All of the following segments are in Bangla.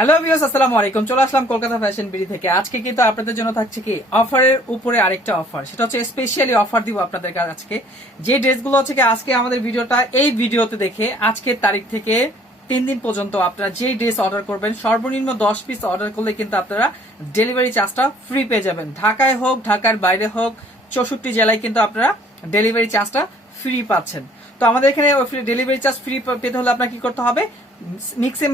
হ্যালো ভিউয়ার্স, আসসালামু আলাইকুম। চলে আসলাম কলকাতা ফ্যাশন বিডি থেকে। আজকে কিন্তু আপনাদের জন্য থাকছে কি অফারের উপরে আরেকটা অফার, সেটা হচ্ছে স্পেশালি অফার দিব আপনাদের কাছে। আজকে যে ড্রেসগুলো হচ্ছে কি আজকে আমাদের ভিডিওটা এই ভিডিওতে দেখে আজকের তারিখ থেকে 3 দিন পর্যন্ত আপনারা যেই ড্রেস অর্ডার করবেন সর্বনিম্ন 10 পিস অর্ডার করলে কিন্তু আপনারা ডেলিভারি চার্জটা ফ্রি পেয়ে যাবেন। ঢাকায় হোক ঢাকার বাইরে হোক 64 জেলায় কিন্তু আপনারা ডেলিভারি চার্জটা ফ্রি পাচ্ছেন। তো আমাদের এখানে ডেলিভারি চার্জ ফ্রি পেতে হলে আপনার কি করতে হবে,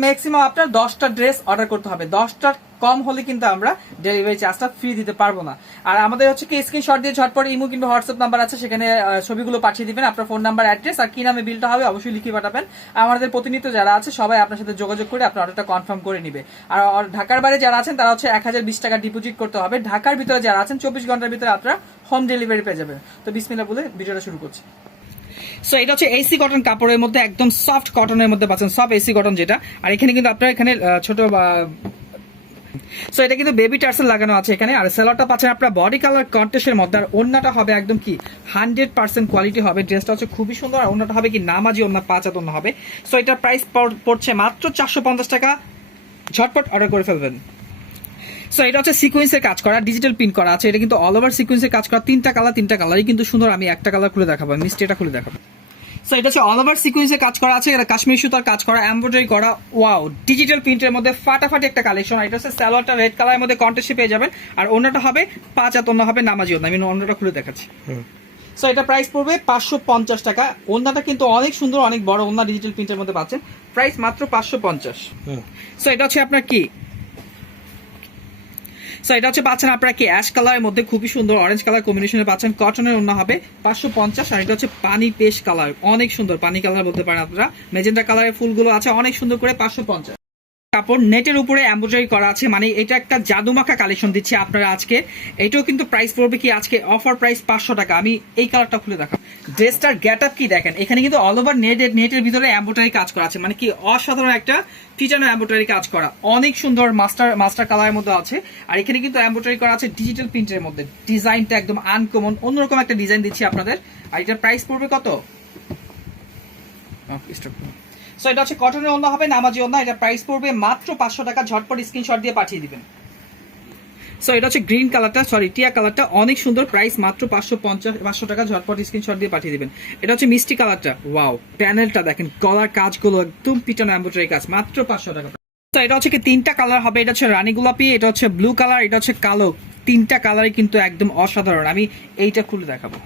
ম্যাক্সিমাম আপনার 10টা ড্রেস অর্ডার করতে হবে। 10টার কম হলে কিন্তু আমরা ডেলিভারি চার্জটা ফ্রি দিতে পারবো না। আর আমাদের হচ্ছে কি স্ক্রিনশট দিয়ে ঝটপট ইমো কিংবা হোয়াটসঅ্যাপ নাম্বার আছে, সেখানে ছবিগুলো পাঠিয়ে দিবেন, আপনার ফোন নাম্বার, অ্যাড্রেস আর কি নামে বিলটা হবে অবশ্যই লিখে পাঠাবেন। আমাদের প্রতিনিয়ত যারা আছে সবাই আপনার সাথে যোগাযোগ করে আপনার অর্ডারটা কনফার্ম করে নিবে। আর ঢাকার বাইরে যারা আছেন তারা হচ্ছে 1020 টাকা ডিপোজিট করতে হবে। ঢাকার ভিতরে যারা আছেন 24 ঘন্টার ভিতরে আপনারা হোম ডেলিভারি পেয়ে যাবেন। তো বিসমিল্লাহ বলে ভিডিওটা শুরু করছি। সো এটা হচ্ছে এসি কটন কাপড়ের মধ্যে, একদম সফট কটনের মধ্যে পাচ্ছেন, সব এসি কটন যেটা। আর এখানে কিন্তু আপনারা এখানে ছোট সো এটা কিন্তু বেবি টার্সেল লাগানো আছে এখানে। আর সেলারটা পাচ্ছেন আপনারা বডি কালার কন্ট্রাস্টের মধ্যে। আর ওন্নাটা হবে একদম কি 100% কোয়ালিটি হবে। ড্রেসটা হচ্ছে খুবই সুন্দর। আর ওন্নাটা হবে কি নামাজি ওন্না, 5 হাত ওন্না হবে। সো এটার প্রাইস পড়ছে মাত্র 450 টাকা। ঝটপট অর্ডার করে ফেলবেন। সো এটা হচ্ছে সিকোয়েন্সের কাজ করা, ডিজিটাল প্রিন্ট করা আছে। এটা কিন্তু অল ওভার সিকোয়েন্সের কাজ করা, তিনটা কালারই কিন্তু সুন্দর। আমি একটা কালার খুলে দেখাবো, মিষ্টি এটা খুলে দেখাবো। সো এটা হচ্ছে অল ওভার সিকোয়েন্সের কাজ করা আছে, এটা কাশ্মীর সুতার কাজ করা, এমব্রয়ডারি করা, ওয়াও ডিজিটাল প্রিন্টের মধ্যে ফাটাফাটি একটা কালেকশন। এটা হচ্ছে সালোয়ারটা রেড কালারের মধ্যে কন্ট্রাস্টে পেয়ে যাবেন। আর ওন্নাটা হবে 5 হাত ওন্না হবে, নামাজি ওন্না। আমি ওন্নাটা খুলে দেখাচ্ছি। সো এটা প্রাইস পড়বে 550 টাকা। ওন্নাটা কিন্তু অনেক সুন্দর, অনেক বড় ওন্না, ডিজিটাল প্রিন্টের মধ্যে পাচ্ছেন। প্রাইস মাত্র 550। সো এটা হচ্ছে আপনার কি, সো এটা হচ্ছে পাচ্ছেন আপনারা কি অ্যাশ কালারের মধ্যে খুবই সুন্দর অরেঞ্জ কালার কম্বিনেশনে পাচ্ছেন। কটনের ওন্না হবে 550। আর এটা হচ্ছে পানি পেস্ট কালার, অনেক সুন্দর পানি কালার বলতে পারেন আপনারা। মেজেন্টা কালারের ফুলগুলো আছে অনেক সুন্দর করে, 550। কাপড় নেটের উপরে এমব্রয়ডারি করা আছে, মানে এটা একটা জাদুমাখা কালেকশন দিচ্ছে আপনারা আজকে। এটাও কিন্তু প্রাইস পড়বে কি আজকে অফার প্রাইস 500 টাকা। আমি এই কালারটা খুলে দেখাবো। ড্রেসটার গেট আপ কি দেখেন, এখানে কিন্তু অল ওভার নেটের ভিতরে এমব্রয়ডারি কাজ করা আছে, মানে কি অসাধারণ একটা ফিচানো এমব্রয়ডারি কাজ করা, অনেক সুন্দর মাস্টার কালারের মধ্যে আছে। আর এখানে কিন্তু এমব্রয়ডারি করা আছে ডিজিটাল প্রিন্টের মধ্যে। ডিজাইনটা একদম আনকমন, অন্যরকম একটা ডিজাইন দিচ্ছি আপনাদের। আর এটার প্রাইস পড়বে কত? সো এটা হচ্ছে কটনের ওন্না হবে, নামাজি ওন্না। এটা প্রাইস পড়বে মাত্র 500 টাকা। ঝটপট স্ক্রিনশট দিয়ে পাঠিয়ে দিবেন। সো এটা হচ্ছে গ্রিন কালারটা, সরি টিয়া কালারটা, অনেক সুন্দর। প্রাইস মাত্র 500 টাকা। ঝটপট স্ক্রিনশট দিয়ে পাঠিয়ে দিবেন। এটা হচ্ছে মিষ্টি কালারটা, ওয়াও প্যানেলটা দেখেন, গলার কাজগুলো একদম পিটানো এমব্রয়ডারি কাজ, মাত্র 500 টাকা। তো এটা হচ্ছে কি 3টা কালার হবে। এটা হচ্ছে রানী গোলাপি, এটা হচ্ছে ব্লু কালার, এটা হচ্ছে কালো। 3টা কালারই কিন্তু একদম অসাধারণ। আমি এইটা খুলে দেখাবো।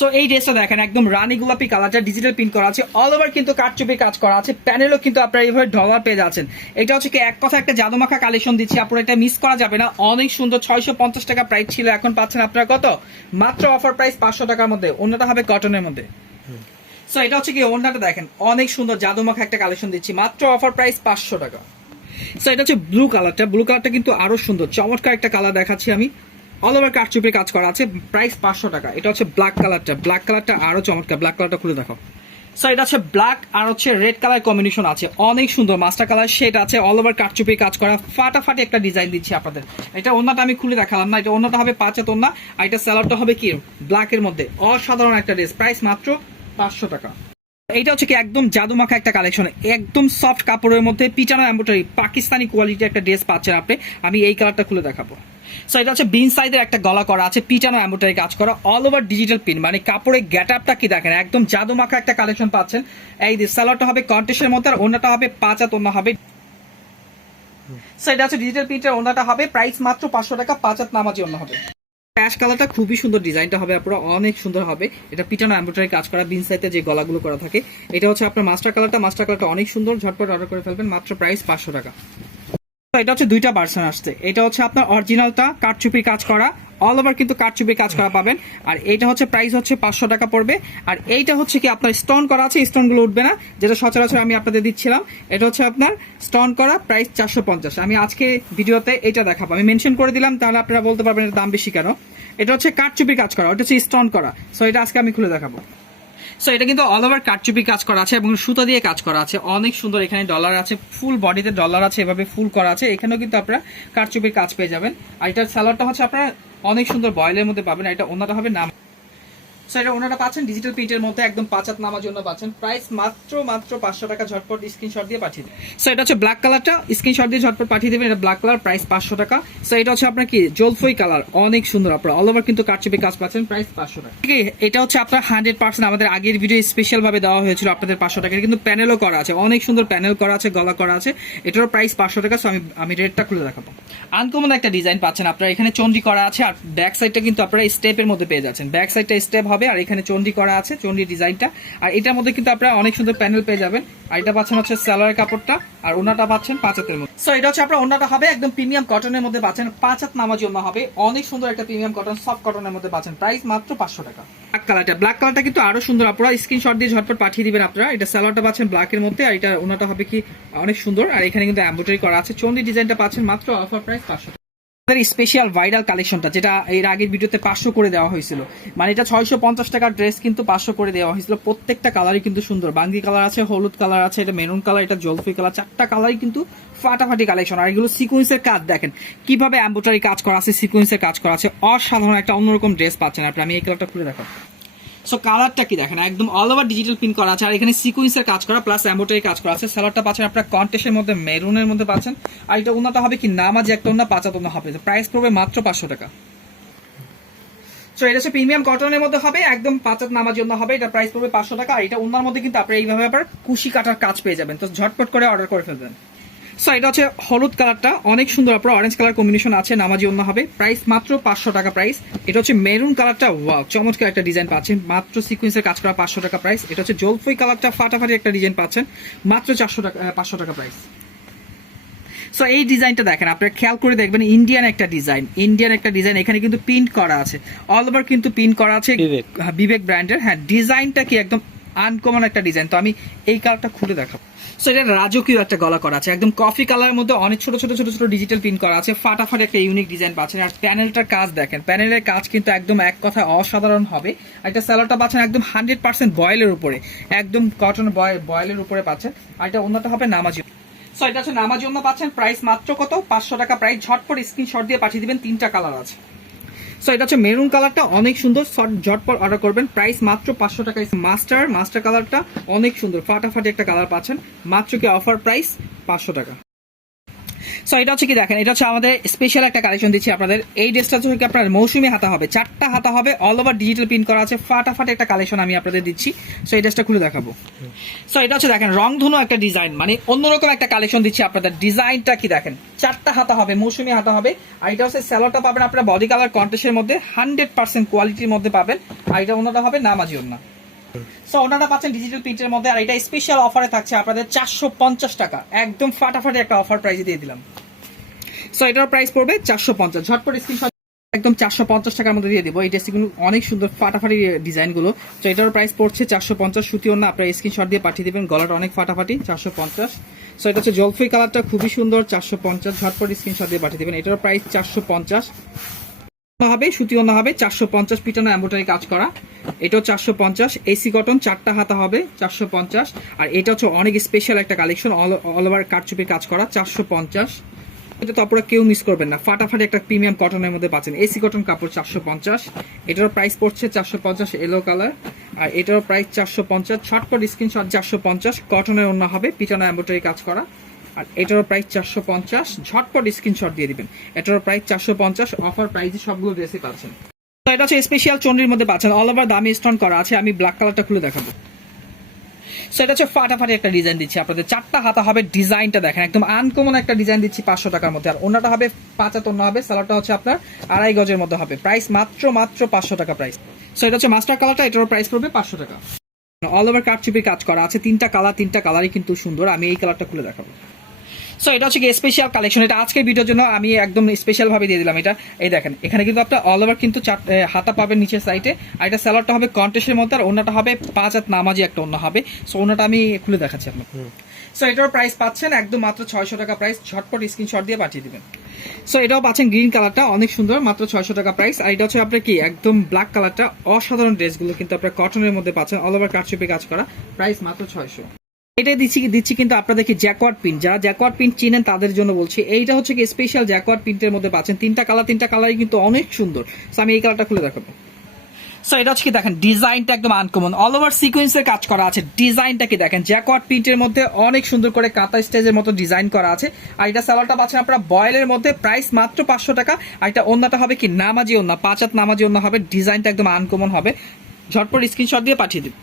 সো এই ড্রেসটা দেখেন, একদম রানী গোলাপি কালারটা, ডিজিটাল প্রিন্ট করা আছে, অল ওভার কিন্তু কারচুপি কাজ করা আছে। প্যানেলও কিন্তু আপনারা এইভাবে ডলার পেয়ে যাচ্ছেন। এটা হচ্ছে কি এক কথা একটা জাদুমাখা কালেকশন দিচ্ছি, আপনারা এটা মিস করা যাবে না। অনেক সুন্দর, 650 টাকা প্রাইস ছিল, এখন পাচ্ছেন আপনারা কত? মাত্র অফার প্রাইস 500 টাকার মধ্যে। ওন্নাটা হবে কটনের মধ্যে। সো এটা হচ্ছে কি ওন্নাটা দেখেন, অনেক সুন্দর জাদুমাখা একটা কালেকশন দিচ্ছি, মাত্র অফার প্রাইস 500 টাকা। সো এটা হচ্ছে ব্লু কালারটা কিন্তু আরো সুন্দর, চমৎকার একটা কালার দেখাচ্ছি আমি। অল ওভার কারচুপি কাজ করা আছে, প্রাইস 500 টাকা। এটা হচ্ছে ব্ল্যাক কালারটা আরো চমৎকার, ব্ল্যাক কালারটা খুলে দেখো। সো এটা হচ্ছে ব্ল্যাক আর হচ্ছে রেড কালার কম্বিনেশন আছে, অনেক সুন্দর মাস্টার কালার শেড আছে, অল ওভার কারচুপি কাজ করা, ফাটাফাটি একটা ডিজাইন দিচ্ছি আপনাদের। এটা ওন্নাটা আমি খুলে দেখালাম না, এটা ওন্নাটা হবে 5 হাত ওন্না। আর এটা স্যালাডটা হবে কি ব্ল্যাক এর মধ্যে, অসাধারণ একটা ড্রেস, প্রাইস মাত্র 500 টাকা। এইটা হচ্ছে কি একদম জাদুমাখা একটা কালেকশন, একদম সফট কাপড়ের মধ্যে পিটানো এমব্রয়ডারি, পাকিস্তানি কোয়ালিটির একটা ড্রেস পাচ্ছেন আপনি। আমি এই কালারটা খুলে দেখাবো। সো এটা হচ্ছে বিন সাইজের একটা গলা করা আছে, পিটানো এমব্রয়ডারি কাজ করা, অল ওভার ডিজিটাল প্রিন্ট, মানে কাপড়ের গেট আপটা কি দেখেন, একদম জাদুমাখা একটা কালেকশন পাচ্ছেন। এই সালোয়ারটা হবে কন্ট্রাস্টের মধ্যে, আর ওন্নাটা হবে 5 হাত ওন্না হবে। সো এটা হচ্ছে ডিজিটাল প্রিন্টের, ওন্নাটা হবে প্রাইস মাত্র 500 টাকা, 5 হাত নামাজি ওন্না হবে। অ্যাশ কালারটা খুবই সুন্দর, ডিজাইনটা হবে আপনারা অনেক সুন্দর হবে। এটা পিটানো এমব্রয়ডারি কাজ করা, বিন সাইডে যে গলাগুলো করা থাকে। এটা হচ্ছে আপনার মাস্টার কালারটা অনেক সুন্দর, ঝটপট অর্ডার করে ফেলবেন, মাত্র প্রাইস 500 টাকা। এটা হচ্ছে দুইটা ভার্সন আসছে। এটা হচ্ছে আপনার অরিজিনালটা কারচুপি কাজ করা, অল ওভার কিন্তু কারচুপি কাজ করা পাবেন। আর এইটা হচ্ছে প্রাইস হচ্ছে 500 টাকা পড়বে। আর এইটা হচ্ছে কি আপনার স্টোন করা আছে, স্টোনগুলো উঠবে না, যেটা সচরাচর আমি আপনাদের দিচ্ছিলাম। এটা হচ্ছে আপনার স্টোন করা, প্রাইস 450। আমি আজকে ভিডিওতে এটা দেখাবো, আমি মেনশন করে দিলাম, তাহলে আপনারা বলতে পারবেন এর দাম বেশি কেন। এটা হচ্ছে কারচুপি কাজ করা, ওটা হচ্ছে স্টোন করা। সো এটা আজকে আমি খুলে দেখাবো। সো এটা কিন্তু অল ওভার কারচুপি কাজ করা আছে এবং সুতা দিয়ে কাজ করা আছে, অনেক সুন্দর। এখানে ডলার আছে, ফুল বডিতে ডলার আছে, এভাবে ফুল করা আছে। এখানেও কিন্তু আপনারা কারচুপির কাজ পেয়ে যাবেন। আর এটার সালোয়ারটা হচ্ছে আপনারা অনেক সুন্দর বয়েলের মধ্যে পাবেন। এটা ওন্নাটা হবে নাম। সো এটা ওনারা পাচ্ছেন ডিজিটাল প্রিন্টের মধ্যে একদম 5 হাত নামার জন্য পাচ্ছেন, প্রাইস মাত্র 500 টাকা, ঝটপট স্ক্রিনশট দিয়ে পাঠিয়ে দিন। সো এটা হচ্ছে ব্ল্যাক কালারটা, স্ক্রিনশট দিয়ে ঝটপট পাঠিয়ে দেবেন, এটা ব্ল্যাক কালার, প্রাইস 500 টাকা। সো এটা হচ্ছে আপনার কি জলফই কালার, অনেক সুন্দর, আপনারা অল ওভার কিন্তু কারচুপি কাজ পাচ্ছেন, প্রাইস 500 টাকা। এটা হচ্ছে আপনার 100% আমাদের আগের ভিডিও স্পেশাল ভাবে দেওয়া হয়েছিল আপনাদের 500 টাকা, কিন্তু প্যানেলও করা আছে, অনেক সুন্দর প্যানেল করা আছে, গলা করা আছে, এটার প্রাইস 500 টাকা। সো আমি রেটটা খুলে দেখাবো। আনকমন একটা ডিজাইন পাচ্ছেন আপনারা, এখানে চন্ডি করা আছে, আর ব্যাক সাইডটা কিন্তু আপনারা স্টেপের মধ্যে পেয়ে যাচ্ছেন, ব্যাক সাইডটা স্টেপ হবে, আর এখানে চন্ডি করা আছে, চন্ডি ডিজাইনটা, আর এটার মধ্যে কিন্তু আপনারা অনেক সুন্দর প্যানেল পেয়ে যাবেন। আর এটা পাচ্ছেন হচ্ছে সালোয়ারের কাপড়টা, আর ওনাটা পাচ্ছেন 5 হাতের মধ্যে। সো এটা হচ্ছে আপনার ওনাটা হবে একদম প্রিমিয়াম কটনের মধ্যে পাচ্ছেন, 5 হাত নামাজি ওনা হবে, অনেক সুন্দর একটা প্রিমিয়াম কটন, সফট কটনের মধ্যে পাচ্ছেন, প্রাইস মাত্র 500 টাকা। ব্ল্যাক কালারটা কিন্তু আরো সুন্দর, আপনারা স্ক্রিনশট দিয়ে ঝটপট পাঠিয়ে দিবেন আপনারা। এটা সালোয়ারটা পাচ্ছেন ব্ল্যাকের মধ্যে, আর এটা ওনাটা হবে কি অনেক সুন্দর, আর এখানে কিন্তু এমব্রয়ডারি করা আছে, চন্ডি ডিজাইনটা পাচ্ছেন মাত্র অফার প্রাইস 500 টাকা। স্পেশাল ভাইরাল কালেকশনটা যেটা এর আগের ভিডিওতে 500 করে দেওয়া হয়েছিল, মানে এটা 650 টাকার ড্রেস কিন্তু 500 করে দেওয়া হয়েছিল। প্রত্যেকটা কালারই কিন্তু সুন্দর, বাঙ্গি কালার আছে, হলুদ কালার আছে, এটা মেরুন কালার, এটা জলফি কালার, 4টা কালারই কিন্তু ফাটাফাটি কালেকশন। আর এগুলো সিকোয়েন্সের কাজ দেখেন কিভাবে এমব্রয়ডারি কাজ করা আছে, সিকোয়েন্সের কাজ করা আছে, অসাধারণ একটা অন্যরকম ড্রেস পাচ্ছেন আপনি। আমি এই কালারটা খুলে দেখাবো। সো কালারটা কি দেখেন, একদম অল ওভার ডিজিটাল প্রিন্ট করা আছে, আর এখানে সিকোয়েন্সের কাজ করা প্লাস এমব্রয়ডারি কাজ করা আছে। সালোয়ারটা পাচ্ছেন আপনারা কন্ট্রাস্টের মধ্যে মেরুনের মধ্যে পাচ্ছেন, আর এটা ওনাটা হবে কি নামাজি একটা ওনা, 5 হাত ওনা হবে, প্রাইস পড়বে মাত্র 500 টাকা। সো এটা হচ্ছে প্রিমিয়াম কটনের মধ্যে হবে, একদম 5 হাত নামার জন্য হবে, এটা প্রাইস পড়বে 500 টাকা। আর এটা ওনার মধ্যে কিন্তু আপনারা এইভাবে আবার কুশি কাটার কাজ পেয়ে যাবেন, তো ঝটপট করে অর্ডার করে ফেলবেন। সো এটা হচ্ছে হলুদ কালারটা, অনেক সুন্দর, আপনার অরেঞ্জ কালার কম্বিনেশন আছে, নামাজি ওনা হবে, প্রাইস মাত্র 500 টাকা প্রাইস। এটা হচ্ছে মেরুন কালারটা, ওয়াও চমৎকার একটা ডিজাইন পাচ্ছেন, মাত্র সিকোয়েন্সের কাজ করা 500 টাকা প্রাইস। এটা হচ্ছে জলফই কালারটা, ফাটাফাটি একটা ডিজাইন পাচ্ছেন, মাত্র 400 টাকা, 500 টাকা প্রাইস। সো এই ডিজাইনটা দেখেন, আপনারা খেয়াল করে দেখবেন, ইন্ডিয়ান একটা ডিজাইন, এখানে কিন্তু প্রিন্ট করা আছে, অল ওভার কিন্তু প্রিন্ট করা আছে বিবেক ব্র্যান্ডের। হ্যাঁ, ডিজাইনটা কি একদম আনকমন একটা ডিজাইন, তো আমি এই কালারটা খুলে দেখাবো। সো এটা রাজকীয় একটা গলা করা আছে, একদম কফি কালারের মধ্যে অনেক ছোট ছোট ছোট ছোট ডিজিটাল প্রিন্ট করা আছে, ফাটাফাটি একটা ইউনিক ডিজাইন পাচ্ছেন। আর প্যানেলটার কাজ দেখেন, প্যানেলের কাজ কিন্তু একদম এক কথায় অসাধারণ হবে। আর এটা স্যালোয়ারটা পাচ্ছেন একদম 100% বয়েলের উপরে, একদম কটন বয়েলের উপরে পাচ্ছেন। আর এটা অন্যটা হবে নামাজি। সো এটা হচ্ছে নামাজি ওনা পাচ্ছেন, প্রাইস মাত্র কত, 500 টাকা প্রাইস। ঝটপট স্ক্রিনশট দিয়ে পাঠিয়ে দিবেন, 3টা কালার আছে। সো এটা হচ্ছে মেরুন কালারটা, অনেক সুন্দর, ঝটপট অর্ডার করবেন, প্রাইস মাত্র 500 টাকা। মাস্টার কালারটা অনেক সুন্দর, ফাটাফাটি একটা কালার পাচ্ছেন, মাত্র কি অফার প্রাইস 500 টাকা। সো এটা হচ্ছে কি দেখেন, এটা হচ্ছে আমাদের স্পেশাল একটা কালেকশন দিচ্ছি আপনাদের। এই ড্রেসটা হচ্ছে আপনার মৌসুমি হাতা হবে, 4টা হাতা হবে, অল ওভার ডিজিটাল প্রিন্ট করা আছে, ফাটাফাটি একটা কালেকশন আমি আপনাদের দিচ্ছি। সো এই ড্রেসটা খুলে দেখাবো। সো এটা হচ্ছে দেখেন রংধনু একটা ডিজাইন, মানে অন্যরকম একটা কালেকশন দিচ্ছি আপনাদের। ডিজাইনটা কি দেখেন, 4টা হাতা হবে, মৌসুমি হাতা হবে, আর এটা হচ্ছে স্যালোয়ারটা পাবেন আপনারা বডি কালার কন্ট্রাস্টের মধ্যে, 100% কোয়ালিটির মধ্যে পাবেন। আর এটা ওনাটা হবে নামাজি ওনা। সো ওনাটা পাচ্ছেন ডিজিটাল প্রিন্টের মধ্যে, আর এটা স্পেশাল অফারে থাকছে আপনাদের 450 টাকা, একদম ফাটাফাটি একটা অফার প্রাইসে দিয়ে দিলাম। সো এটার প্রাইস পড়বে 450, ঝটপট স্ক্রিনশট একদম 450 টাকার মধ্যে দিয়ে দেবো। এই ড্রেসগুলো অনেক সুন্দর, ফাটাফাটি ডিজাইনগুলো। তো এটার প্রাইস পড়ছে 450, সুতি ওনা, আপনারা স্ক্রিনশট দিয়ে পাঠিয়ে দেবেন, গলাটা অনেক ফাটাফাটি, 450। সো এটা হচ্ছে জলফি কালারটা, খুবই সুন্দর, 450, ঝটপট স্ক্রিনশট দিয়ে পাঠিয়ে দেবেন, এটার প্রাইস 450 হবে, সুতি ওনা হবে 450, পিটানো এমব্রয়ডারি কাজ করা, এটাও 450, এসি কটন, 4টা হাতা হবে 450। আর এটা হচ্ছে অনেক স্পেশাল একটা কালেকশন, অল ওভার কারচুপির কাজ করা, 450। এটা তো আপনারা কেউ মিস করবেন না, ফাটাফাটি একটা প্রিমিয়াম কটনের মধ্যে পাচ্ছেন, এসি কটন কাপড়, 450। এটার প্রাইস পড়ছে 450, এলো কালার, আর এটার প্রাইস 450, ছটপট স্ক্রিনশট, 450, কটনের ওড়না হবে, পিটানো এমব্রয়ডারি কাজ করা, আর এটারও প্রাইস 450, ঝটপট স্ক্রিনশট দিয়ে দিবেন, এটারও প্রাইস 450, অফার প্রাইসে সবগুলো ড্রেসই পাচ্ছেন। তো এটা হচ্ছে স্পেশাল চন্ডির মধ্যে পাচ্ছেন, অল ওভার দামি স্টোন করা আছে, আমি ব্ল্যাক কালারটা খুলে দেখাবো। সো এটা হচ্ছে ফাটাফাটি একটা ডিজাইন দিচ্ছি আপনাদের, 4টা হাতা হবে, ডিজাইনটা দেখেন একদম আনকমন একটা ডিজাইন দিচ্ছি 500 টাকার মধ্যে। আর ওনাটা হবে 5 হাত ওনা হবে, সালোয়ারটা হচ্ছে আপনার 2.5 গজের মধ্যে হবে, প্রাইস মাত্র 500 টাকা প্রাইস। সো এটা হচ্ছে মাস্টার কালারটা, এটারও প্রাইস পড়বে 500 টাকা। অল ওভার কারচুপির কাজ করা আছে, 3টা কালার, 3টা কালারই কিন্তু সুন্দর, আমি এই কালারটা খুলে দেখাবো। সো এটা হচ্ছে কি স্পেশাল কালেকশন, এটা আজকের ভিডিওর জন্য আমি একদম স্পেশাল ভাবে দিয়ে দিলাম এটা। এই দেখেন এখানে কিন্তু আপনার অল ওভার কিন্তু হাতা পাবেন নিচের সাইডে, আর এটা স্যালোয়ারটা হবে কন্ট্রাস্টের মধ্যে, আর ওনাটা হবে 5 হাত নামাজি একটা ওনা হবে। সো ওনাটা আমি খুলে দেখাচ্ছি আপনাকে। সো এটার প্রাইস পাচ্ছেন একদম মাত্র 600 টাকা প্রাইস, ঝটপট স্ক্রিনশট দিয়ে পাঠিয়ে দিবেন। সো এটাও পাচ্ছেন গ্রিন কালারটা, অনেক সুন্দর, মাত্র 600 টাকা প্রাইস। আর এটা হচ্ছে আপনার কি একদম ব্ল্যাক কালারটা, অসাধারণ ড্রেসগুলো কিন্তু আপনার কটনের মধ্যে পাচ্ছেন, অল ওভার কারচুপি কাজ করা, প্রাইস মাত্র 600। এটা দিচ্ছি কিন্তু আপনাদেরকে জ্যাকওয়ার্ড প্রিন্ট, যারা জ্যাকওয়ার্ড প্রিন্ট চিনেন তাদের জন্য বলছি, এইটা হচ্ছে কি স্পেশাল জ্যাকওয়ার্ড প্রিন্টের মধ্যে পাচ্ছেন, 3টা কালার, 3টা কালারই কিন্তু অনেক সুন্দর। সো আমি এই কালারটা খুলে দেখাবো। সো এটা হচ্ছে কি দেখেন ডিজাইনটা একদম আনকমন, অল ওভার সিকোয়েন্সের কাজ করা আছে। ডিজাইনটা কি দেখেন, জ্যাকওয়ার্ড প্রিন্টের মধ্যে অনেক সুন্দর করে কাঁথা স্টেজের মতো ডিজাইন করা আছে। আর এটা সালোয়ারটা পাচ্ছেন আপনারা বয়েলের মধ্যে, প্রাইস মাত্র 500 টাকা। আর এটা ওন্নাটা হবে কি নামাজি ওন্না, 5 হাত নামাজি ওন্না হবে। ডিজাইনটা একদম আনকমন হবে, ঝটপট স্ক্রিনশট দিয়ে পাঠিয়ে দিন।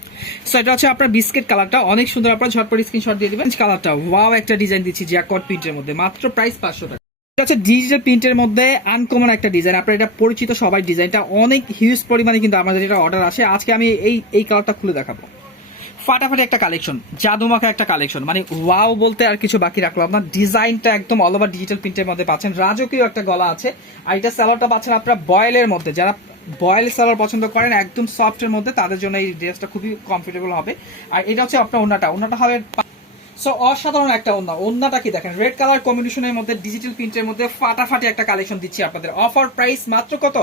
সো এটা হচ্ছে আপনার বিস্কিট কালারটা অনেক সুন্দর, আপনারা ঝটপট স্ক্রিনশট দিয়ে দিবেন। কালারটা ওয়াও একটা ডিজাইন দিচ্ছি জ্যাকওয়ার্ড প্রিন্টের মধ্যে, মাত্র প্রাইস 500 টাকা। এটা হচ্ছে ডিজিটাল প্রিন্টের মধ্যে আনকমন একটা ডিজাইন, আপনার এটা পরিচিত সবাই। ডিজাইনটা অনেক হিউজ পরিমাণে কিন্তু আমাদের এটা অর্ডার আসে। আজকে আমি এই কালারটা খুলে দেখাবো। ফাটাফাটি একটা কালেকশন, জাদুমাখা একটা কালেকশন, মানে ওয়াও বলতে আর কিছু বাকি রাখলাম না। ডিজাইনটা একদম অল ওভার ডিজিটাল প্রিন্টের মধ্যে পাচ্ছেন, রাজকীয় একটা গলা আছে। আর এটা সালোয়ারটা পাচ্ছেন আপনারা বয়েলের মধ্যে, যারা বয়েল সালোয়ার পছন্দ করেন একদম সফটের মধ্যে, তাদের জন্য এই ড্রেসটা খুবই কমফোর্টেবল হবে। আর এটা হচ্ছে আপনার ওন্নাটা হবে। সো অসাধারণ একটা ওন্নাটা কি দেখেন, রেড কালার কম্বিনেশনের মধ্যে ডিজিটাল প্রিন্টের মধ্যে ফাটাফাটি একটা কালেকশন দিচ্ছি আপনাদের। অফার প্রাইস মাত্র কত,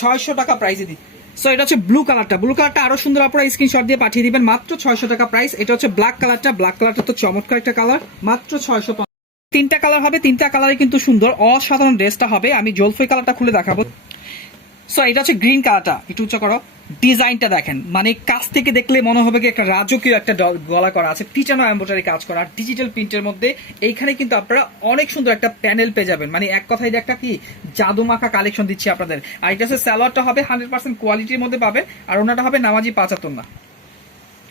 600 টাকা প্রাইসে দিচ্ছি। সো এটা হচ্ছে ব্লু কালারটা আরো সুন্দর, আপনারা স্ক্রিনশট দিয়ে পাঠিয়ে দিবেন, মাত্র 600 টাকা প্রাইস। এটা হচ্ছে ব্ল্যাক কালারটা তো চমৎকার একটা কালার, মাত্র 650। তিনটা কালার হবে, তিনটা কালারই কিন্তু সুন্দর, অসাধারণ ড্রেসটা হবে। আমি জলফই কালারটা খুলে দেখাবো। সো এটা হচ্ছে গ্রিন কালারটা, একটু উচ্চ করো। ডিজাইনটা দেখেন, মানে কাছ থেকে দেখলে মনে হবে কি একটা রাজকীয় একটা গলা করা আছে, পিটানো এমব্রয়ডারি কাজ করা ডিজিটাল প্রিন্টের মধ্যে। এইখানে কিন্তু আপনারা অনেক সুন্দর একটা প্যানেল পেয়ে যাবেন, মানে এক কথায় একটা কি জাদুমাখা কালেকশন দিচ্ছি আপনাদের। আর এটা হচ্ছে সালোয়ারটা হবে 100% কোয়ালিটির মধ্যে পাবেন, আর ওনাটা হবে নামাজি 5 হাত ওন্না,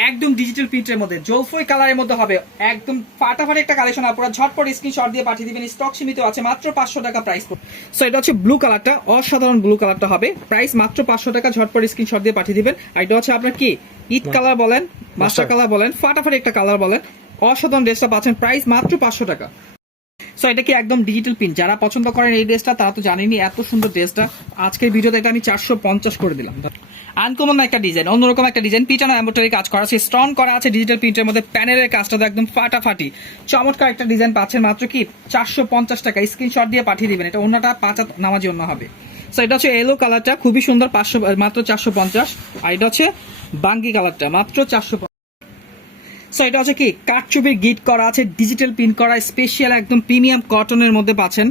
একদম ডিজিটাল প্রিন্টের মধ্যে জলফই কালারের মধ্যে হবে। একদম ফাটাফাটি একটা কালেকশন, আপনারা ঝটপট স্ক্রিনশট দিয়ে পাঠিয়ে দিবেন। স্টক সীমিত আছে, মাত্র 500 টাকা প্রাইস। সো এটা হচ্ছে ব্লু কালারটা, অসাধারণ ব্লু কালারটা হবে, প্রাইস মাত্র 500 টাকা। ঝটপট স্ক্রিনশট দিয়ে পাঠিয়ে দিবেন। আর এটা হচ্ছে আপনার কি ইট কালার বলেন, মাস্টার কালার বলেন, ফাটাফাটি একটা কালার বলেন, অসাধারণ ড্রেসটা পাচ্ছেন, প্রাইস মাত্র 500 টাকা। সো এটা কি একদম ডিজিটাল প্রিন্ট, যারা পছন্দ করেন এই ড্রেসটা তারা তো জানেনি এত সুন্দর ড্রেসটা। আজকের ভিডিওতে এটা আমি 450 করে দিলাম। আনকমন একটা ডিজাইন, অন্যরকম একটা ডিজাইন, পিটানো এমব্রয়ডারি কাজ করা আছে, স্টোন করা আছে ডিজিটাল প্রিন্টের মধ্যে। প্যানেলের কাজটা তো একদম ফাটাফাটি, চমৎকার একটা ডিজাইন পাচ্ছেন, মাত্র কি 450 টাকা। স্ক্রিনশট দিয়ে পাঠিয়ে দিবেন। এটা ওন্নাটা 5 হাত নামাজি ওন্না হবে। সো এটা হচ্ছে এলো কালারটা, খুবই সুন্দর, মাত্র 450। আর এটা হচ্ছে বাঙ্গি কালারটা, মাত্র 450। সো এটা হচ্ছে কি কাঠচুপির গিট করা আছে, ডিজিটাল প্রিন্ট করা, স্পেশাল একদম প্রিমিয়াম কটনের মধ্যে পাচ্ছেন,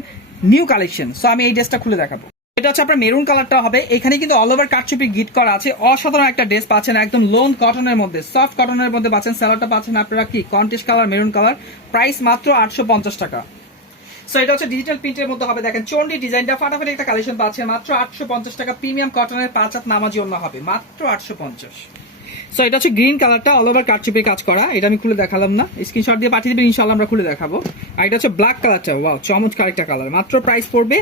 নিউ কালেকশন। সো আমি এই ড্রেসটা খুলে দেখাবো। এটা হচ্ছে আপনার মেরুন কালারটা হবে, এখানে কিন্তু অল ওভার কাঠচুপির গিট করা আছে। অসাধারণ একটা ড্রেস পাচ্ছেন, একদম লোন কটনের মধ্যে, সফট কটনের মধ্যে পাচ্ছেন। সালোয়ারটা পাচ্ছেন আপনারা কি contest colour maroon colour, price মাত্র 850 টাকা। সো এটা হচ্ছে ডিজিটাল প্রিন্টের মধ্যে হবে, দেখেন চন্ডি ডিজাইনটা ফাটাফাটি একটা কালেকশন পাচ্ছেন, মাত্র 850 টাকা। প্রিমিয়াম কটনের 5 হাত নামাজি ওন্না হবে, মাত্র 850। সো এটা হচ্ছে গ্রিন কালারটা, অল ওভার কাঠচুপির কাজ করা। এটা আমি খুলে দেখালাম না, স্ক্রিনশট দিয়ে পাঠিয়ে দিবেন, ইনশাআল্লাহ আমরা খুলে দেখাবো। আর এটা হচ্ছে ব্ল্যাক কালারটা, ওয়াও চমৎকার একটা কালার, মাত্র প্রাইস পড়বে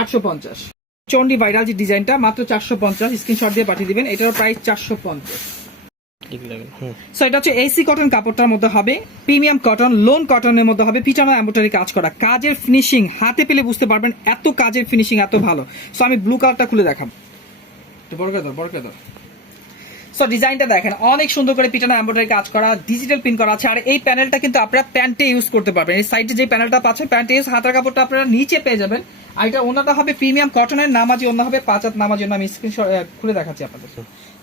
850। চন্ডি ভাইরাল যে ডিজাইনটা, মাত্র 450, স্ক্রিনশট দিয়ে পাঠিয়ে দিবেন, এটার প্রাইস 450। সো এটা হচ্ছে এসি কটন কাপড়টার মধ্যে হবে, প্রিমিয়াম কটন, লোন কটনের মধ্যে হবে, পিটানো এমব্রয়ডারি কাজ করা। কাজের ফিনিশিং হাতে পেলে বুঝতে পারবেন এত কাজের ফিনিশিং এত ভালো। সো আমি ব্লু কালারটা খুলে দেখাবো, বড় করে দাও। সো ডিজাইনটা দেখেন, অনেক সুন্দর করে পিটানো এমব্রয়ডারি কাজ করা, ডিজিটাল প্রিন্ট করা আছে। আর এই প্যানেলটা কিন্তু আপনারা প্যান্টে ইউজ করতে পারবেন। এই সাইডে যে প্যানেলটা পাচ্ছেন প্যান্টে ইউজ, হাতের কাপড়টা আপনারা নিচে পেয়ে যাবেন। আর এটা ওন্নাটা হবে প্রিমিয়াম কটনের, নামাজি ওন্না হবে 5 হাত নামাজি ওন্না। আমি স্ক্রিনশট খুলে দেখাচ্ছি আপনাদের।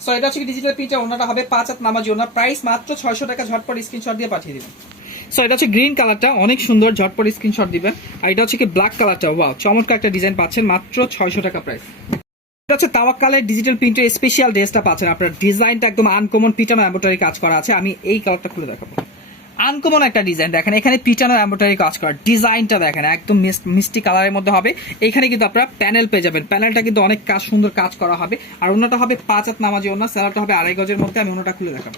সো এটা হচ্ছে ডিজিটাল প্রিন্টের, ওন্নাটা হবে 5 হাত নামাজি ওন্না, প্রাইস মাত্র 600 টাকা। ঝটপট স্ক্রিনশট দিয়ে পাঠিয়ে দিবেন। সো এটা হচ্ছে গ্রিন কালারটা, অনেক সুন্দর, ঝটপট স্ক্রিনশট দিবেন। আর এটা হচ্ছে কি ব্ল্যাক কালারটা, ওয়াও চমৎকার একটা ডিজাইন পাচ্ছেন, মাত্র 600 টাকা প্রাইস। এটা হচ্ছে তাওয়াক্কালের ডিজিটাল প্রিন্টের স্পেশাল ড্রেসটা পাচ্ছেন আপনার, ডিজাইনটা একদম আনকমন, পিটানো এমব্রয়ডারি কাজ করা আছে। আমি এই কালারটা খুলে দেখাবো। আনকমন একটা ডিজাইন দেখেন, এখানে পিটানো এমব্রয়ডারি কাজ করা, ডিজাইনটা দেখেন একদম মিষ্টি কালারের মধ্যে হবে। এখানে কিন্তু আপনারা প্যানেল পেয়ে যাবেন, প্যানেলটা কিন্তু অনেক সুন্দর কাজ করা হবে। আর ওন্নাটা হবে 5 হাত নামাজি ওন্না, সালোয়ারটা হবে 2.5 গজের মধ্যে। আমি ওন্নাটা খুলে দেখাবো।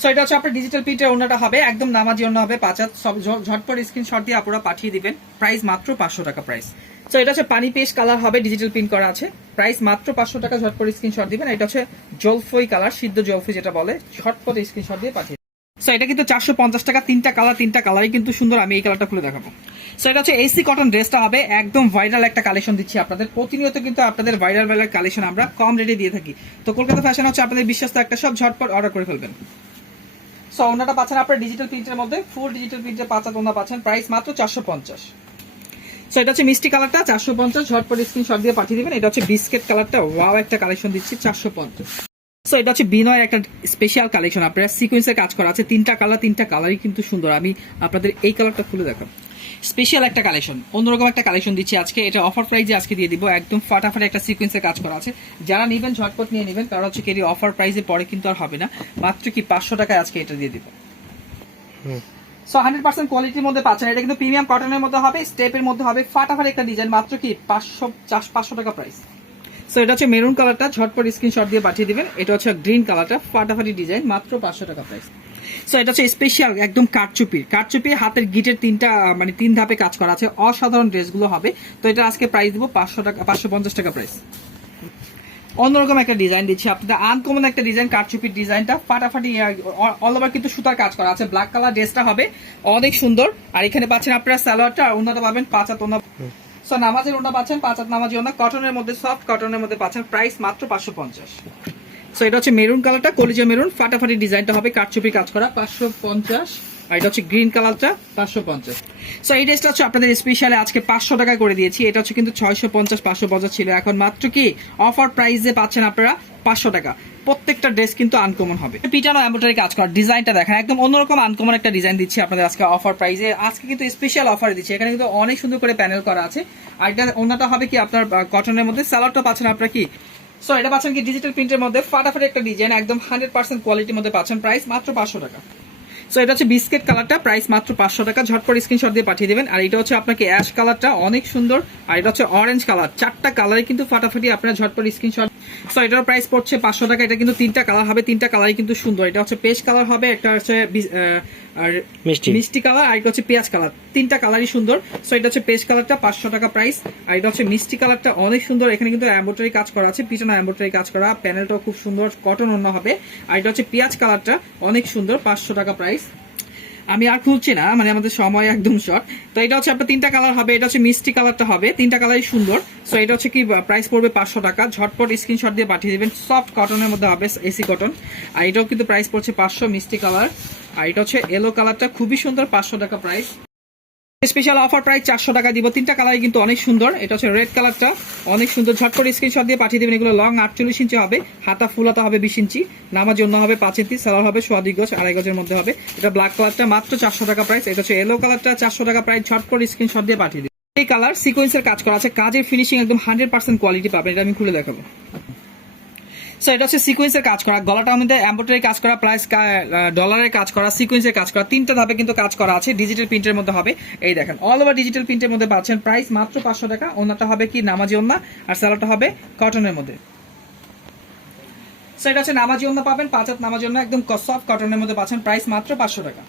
সো এটা হচ্ছে আপনার ডিজিটাল প্রিন্টের, ওন্নাটা হবে একদম নামাজি ওন্না হবে 5 হাত। সব ঝটপট স্ক্রিনশট দিয়ে আপনারা পাঠিয়ে দিবেন, প্রাইস মাত্র 500 টাকা প্রাইস। সো এটা হচ্ছে পানি পেস্ট কালার হবে, ডিজিটাল প্রিন্ট করা আছে, প্রাইস মাত্র 500 টাকা। ঝটপট স্ক্রিনশট দিবেন। এটা হচ্ছে জলফই কালার, সিদ্ধ জলফই যেটা বলে, ঝটপট স্ক্রিনশট দিয়ে পাঠিয়ে। সো এটা কিন্তু 450 টাকা, তিনটা কালারই কিন্তু সুন্দর। আমি এই কালারটা খুলে দেখাবো। সো এটা হচ্ছে এসি কটন ড্রেসটা হবে, একদম ভাইরাল একটা কালেকশন দিচ্ছি আপনাদের। প্রতিনিয়ত কিন্তু আপনাদের ভাইরাল কালেকশন আমরা কম রেটে দিয়ে থাকি। তো কলকাতা ফ্যাশন হচ্ছে আপনাদের বিশ্বস্ত একটা সব, ঝটপট অর্ডার করে ফেলবেন। সো ওন্নাটা পাচ্ছেন আপনার ডিজিটাল প্রিন্টের মধ্যে, ফুল ডিজিটাল প্রিন্টের 5 হাত ওন্না পাচ্ছেন, প্রাইস মাত্র 450। সো এটা হচ্ছে মিষ্টি কালারটা, 450, ঝটপট স্ক্রিনশট দিয়ে পাঠিয়ে দিবেন। এটা হচ্ছে বিস্কিট কালারটা, ওয়াও একটা কালেকশন দিচ্ছি, 450। সো এটা হচ্ছে বিনয় একটা স্পেশাল কালেকশন, আপনারা সিকোয়েন্সের কাজ করা আছে, তিনটা কালারই কিন্তু সুন্দর। আমি আপনাদের এই কালারটা খুলে দেখাবো। স্পেশাল একটা কালেকশন, অন্যরকম একটা কালেকশন দিচ্ছি আজকে। এটা অফার প্রাইসে আজকে দিয়ে দিব, একদম ফাটাফাটি একটা সিকোয়েন্সের কাজ করা আছে। যারা নেবেন ঝটপট নিয়ে নেবেন, কারণ হচ্ছে কি অফার প্রাইসে পরে কিন্তু আর হবে না। মাত্র কি 500 টাকায় আজকে এটা দিয়ে দিব। সো 100% কোয়ালিটির মধ্যে পাচ্ছেন। এটা কিন্তু প্রিমিয়াম কটনের মধ্যে হবে, স্টেপের মধ্যে হবে, ফাটাফাটি একটা ডিজাইন। মাত্র কি 500 টাকা প্রাইস। সো এটা হচ্ছে মেরুন কালারটা, ঝটপট স্ক্রিনশট দিয়ে পাঠিয়ে দিবেন। এটা হচ্ছে গ্রিন কালারটা, ফাটাফাটি ডিজাইন, মাত্র 500 টাকা প্রাইস। সো এটা হচ্ছে স্পেশাল একদম কারচুপির হাতের গিটের 3 ধাপে কাজ করা আছে, অসাধারণ ড্রেসগুলো হবে। তো এটা আজকে প্রাইস দিব 500 টাকা, 550 টাকা প্রাইস। অন্যরকম একটা ডিজাইন দিচ্ছি আপনাদের, আনকমন একটা ডিজাইন, কারচুপির ডিজাইনটা ফাটাফাটি অল ওভার কিন্তু সুতার কাজ করা আছে। ব্ল্যাক কালার ড্রেসটা হবে অনেক সুন্দর। আর এখানে পাচ্ছেন আপনারা সালোয়ারটা, আর ওন্নাটা পাবেন 5 হাত ওন্না। সো নামাজের ওন্না পাচ্ছেন 5 হাত নামাজি ওন্না, কটনের মধ্যে, সফট কটনের মধ্যে পাচ্ছেন। প্রাইস মাত্র 550। সো এটা হচ্ছে মেরুন কালারটা, কলিজা মেরুন, ফাটাফাটি ডিজাইনটা হবে, কারচুপি কাজ করা, 550। আর এটা হচ্ছে গ্রিন কালারটা, 550। সো এই ড্রেসটা হচ্ছে আপনাদের স্পেশালি আজকে 500 টাকা করে দিয়েছি। এটা হচ্ছে কিন্তু 650 550 ছিল, এখন মাত্র কি অফার প্রাইসে পাচ্ছেন আপনারা 500 টাকা। প্রত্যেকটা ড্রেস কিন্তু আনকমন হবে। পিটানো এমব্রয়ডারি কাজ করা, ডিজাইনটা দেখেন একদম অন্যরকম আনকমন একটা ডিজাইন দিচ্ছি আপনাদের আজকে অফার প্রাইসে। আজকে কিন্তু স্পেশাল অফারে দিচ্ছি। এখানে কিন্তু অনেক সুন্দর করে প্যানেল করা আছে। আর এটা ওন্নাটা হবে কি আপনার কটনের মধ্যে, সালোয়ারটা পাচ্ছেন আপনারা কি। সো এটা পাচ্ছেন কি ডিজিটাল প্রিন্টের মধ্যে, ফাটাফাটি একটা ডিজাইন, একদম 100% কোয়ালিটির মধ্যে পাচ্ছেন। প্রাইস মাত্র 500 টাকা। সো এটা হচ্ছে বিস্কিট কালারটা, প্রাইস মাত্র 500 টাকা। ঝটপট স্ক্রিনশট দিয়ে পাঠিয়ে দেবেন। আর এটা হচ্ছে আপনাকে অ্যাশ কালারটা, অনেক সুন্দর। আর এটা হচ্ছে অরেঞ্জ কালার, 4টা কালারে কিন্তু ফাটাফাটি আপনারা ঝটপট স্ক্রিনশট। সো এটার প্রাইস পড়ছে 500 টাকা। এটা কিন্তু 3টা কালার হবে, 3টা কালারই কিন্তু সুন্দর। এটা হচ্ছে পেস্ট কালার হবে, একটা হচ্ছে আর মিষ্টি কালার, আর এটা হচ্ছে পেঁয়াজ কালার। 3টা কালারই সুন্দর। সো এটা হচ্ছে পেস্ট কালারটা 500 টাকা প্রাইস। আর এটা হচ্ছে মিষ্টি কালারটা অনেক সুন্দর। এখানে কিন্তু এমব্রয়ডারি কাজ করা আছে, পিছনে এমব্রয়ডারি কাজ করা, প্যানেলটাও খুব সুন্দর, কটন ওন্না হবে। আর এটা হচ্ছে পেঁয়াজ কালারটা অনেক সুন্দর, 500 টাকা প্রাইস। আমি আর খুলছি না, মানে আমাদের সময় একদম শর্ট। তো এটা হচ্ছে আপনার 3টা কালার হবে, এটা হচ্ছে মিষ্টি কালারটা হবে, 3টা কালারই সুন্দর। সো এটা হচ্ছে কি প্রাইস পড়বে 500 টাকা। ঝটপট স্ক্রিনশট দিয়ে পাঠিয়ে দিবেন। সফট কটনের মধ্যে হবে, এসি কটন। আর এটাও কিন্তু প্রাইস পড়ছে 500, মিষ্টি কালার। আর এটা হচ্ছে ইয়েলো কালারটা, খুবই সুন্দর, 500 টাকা প্রাইস। স্পেশাল অফার প্রাইস 400 টাকা দিব। 3টা কালারই কিন্তু অনেক সুন্দর। এটা হচ্ছে রেড কালারটা, অনেক সুন্দর। ঝটপট স্ক্রিনশট দিয়ে পাঠিয়ে দেবেন। এগুলো লং 48 ইঞ্চি হবে, হাতা ফুল হাতা হবে 20 ইঞ্চি, নামার জন্য হবে 5 ইঞ্চি, সালোয়ার হবে 2.5 গজ, 2.5 গজের মধ্যে হবে। এটা ব্ল্যাক কালারটা, মাত্র 400 টাকা প্রাইস। এটা হচ্ছে ইয়েলো কালারটা, 400 টাকা প্রাইস। ঝটপট স্ক্রিনশট দিয়ে পাঠিয়ে দিবেন। এই কালার সিকোয়েন্সের কাজ করা আছে, কাজের ফিনিশিং একদম 100% কোয়ালিটি পাবেন। এটা আমি খুলে দেখাবো। সো এটা হচ্ছে সিকোয়েন্সের কাজ করা, গলাটার মধ্যে এমব্রয়ডারি কাজ করা, প্লাস ডলারের কাজ করা, সিকোয়েন্সের কাজ করা, 3টা ধাপে কিন্তু কাজ করা আছে। ডিজিটাল প্রিন্টের মধ্যে হবে, এই দেখেন অল ওভার ডিজিটাল প্রিন্টের মধ্যে পাচ্ছেন। প্রাইস মাত্র 500 টাকা। ওন্নাটা হবে কি নামাজি ওন্না, আর সালোয়ারটা হবে কটনের মধ্যে। সো এটা হচ্ছে নামাজি ওন্না পাবেন, 5 হাত নামাজি ওন্না, একদম সফট কটনের মধ্যে পাচ্ছেন। প্রাইস মাত্র 500 টাকা।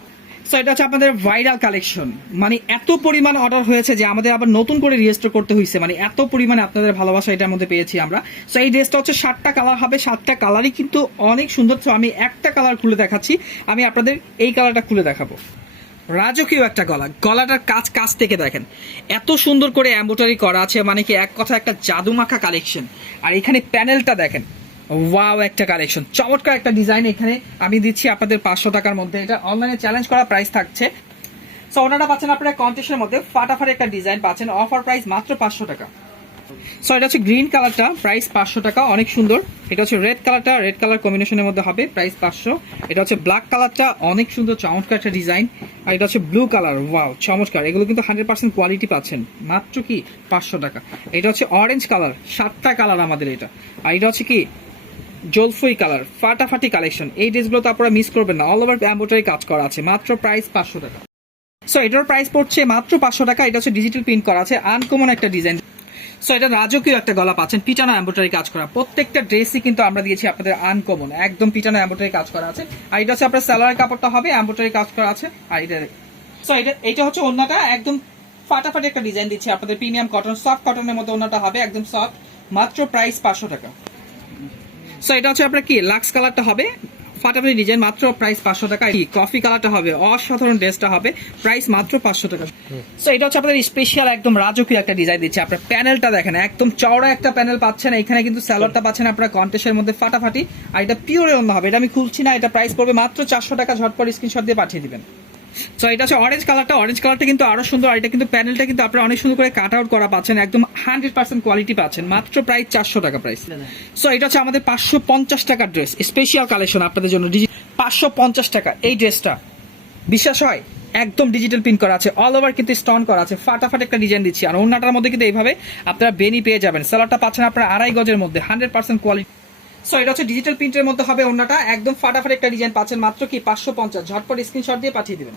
সো এটা হচ্ছে আপনাদের ভাইরাল কালেকশন, মানে এত পরিমাণ অর্ডার হয়েছে যে আমাদের আবার নতুন করে রেজিস্টার করতে হয়েছে, মানে এত পরিমাণে আপনাদের ভালোবাসা এটার মধ্যে পেয়েছি আমরা। সো এই ড্রেসটা হচ্ছে 7টা কালার হবে, 7টা কালারই কিন্তু অনেক সুন্দর। তো আমি একটা কালার খুলে দেখাচ্ছি, আমি আপনাদের এই কালারটা খুলে দেখাবো। রাজকীয় একটা গলাটার কাজ থেকে দেখেন এত সুন্দর করে এমব্রয়ডারি করা আছে, মানে কি এক কথা একটা জাদুমাখা কালেকশন। আর এখানে প্যানেলটা দেখেন, ওয়াও একটা কালেকশন, চমৎকার একটা ডিজাইন। এখানে আমি দিচ্ছি আপনাদের 500 টাকার মধ্যে। এটা অনলাইনে চ্যালেঞ্জ করা প্রাইস থাকছে। সো ওনারা পাচ্ছেন আপনারা কন্টেস্টের মধ্যে, ফাটাফাটি একটা ডিজাইন পাচ্ছেন। অফার প্রাইস মাত্র 500 টাকা। সো এটা হচ্ছে গ্রিন কালারটা, প্রাইস 500 টাকা, অনেক সুন্দর। এটা হচ্ছে রেড কালারটা, রেড কালার কম্বিনেশনের মধ্যে হবে, প্রাইস 500। এটা হচ্ছে ব্ল্যাক কালারটা, অনেক সুন্দর, চমৎকার একটা ডিজাইন। আর এটা হচ্ছে ব্লু কালার, ওয়াও চমৎকার। এগুলো কিন্তু 100% কোয়ালিটি পাচ্ছেন, মাত্র কি 500 টাকা। এটা হচ্ছে অরেঞ্জ কালার, 7টা কালার আমাদের এটা। আর এটা হচ্ছে কি জলফুই কালার, ফাটাফাটি কালেকশন। এই ড্রেসগুলো তো আপনারা মিস করবেন না, অল ওভার এমব্রয়ডারি কাজ করা আছে। মাত্র প্রাইস 500 টাকা। সো এটার প্রাইস পড়ছে মাত্র 500 টাকা। এটা হচ্ছে ডিজিটাল প্রিন্ট করা আছে, আনকমন একটা ডিজাইন। সো এটা রাজকীয় একটা গলা পাচ্ছেন, পিটানো এমব্রয়ডারি কাজ করা। প্রত্যেকটা ড্রেসই কিন্তু আমরা দিয়েছি আপনাদের আনকমন, একদম পিটানো এমব্রয়ডারি কাজ করা আছে। আর এটা হচ্ছে আপনার সালোয়ারের কাপড়টা হবে এমব্রয়ডারি কাজ করা আছে। আর সো এটা হচ্ছে ওন্নাটা, একদম ফাটাফাটি একটা ডিজাইন দিচ্ছি আপনাদের, প্রিমিয়াম কটন, সফট কটনের মধ্যে ওন্নাটা হবে, একদম সফট। মাত্র প্রাইস 500 টাকা। সো এটা হচ্ছে আপনার কি লাক্স কালারটা হবে, ফাটাফাটি ডিজাইন, মাত্র প্রাইস 500 টাকা। কফি কালারটা হবে, অসাধারণ ড্রেসটা হবে, প্রাইস মাত্র 500 টাকা। সো এটা হচ্ছে আপনাদের স্পেশাল একদম রাজকীয় একটা ডিজাইন দিচ্ছে। আপনার প্যানেলটা দেখেন, একদম চওড়া একটা প্যানেল পাচ্ছেন। এখানে কিন্তু সালোয়ারটা পাচ্ছেন আপনারা কন্টেস্টের মধ্যে, ফাটাফাটি। আর এটা পিওরে অন্য হবে, এটা আমি খুলছি না। এটা প্রাইস পড়বে মাত্র 400 টাকা। ঝটপট স্ক্রিনশট দিয়ে পাঠিয়ে দিবেন। সো এটা হচ্ছে অরেঞ্জ কালারটা কিন্তু আরো সুন্দর। আর এটা কিন্তু প্যানেলটা কিন্তু আপনারা অনেক সুন্দর করে কাট আউট করা পাচ্ছেন, একদম 100% কোয়ালিটি পাচ্ছেন। মাত্র প্রাইস 400 টাকা প্রাইস। সো এটা হচ্ছে আমাদের 550 টাকার ড্রেস, স্পেশাল কালেকশন আপনাদের জন্য, 550 টাকা এই ড্রেসটা। বিশ্বাস হয় একদম ডিজিটাল প্রিন্ট করা আছে, অল ওভার কিন্তু স্টোন করা আছে, ফাটাফাট একটা ডিজাইন দিচ্ছি। আর ওন্নাটার মধ্যে কিন্তু এইভাবে আপনারা বেনি পেয়ে যাবেন। সালোয়ারটা পাচ্ছেন আপনারা 2.5 গজের মধ্যে, 100% কোয়ালিটি। সো এটা হচ্ছে ডিজিটাল প্রিন্টের মধ্যে হবে ওন্নাটা, একদম ফাটাফাট একটা ডিজাইন পাচ্ছেন মাত্র কি 550। ঝটপট স্ক্রিনশট দিয়ে পাঠিয়ে দিবেন।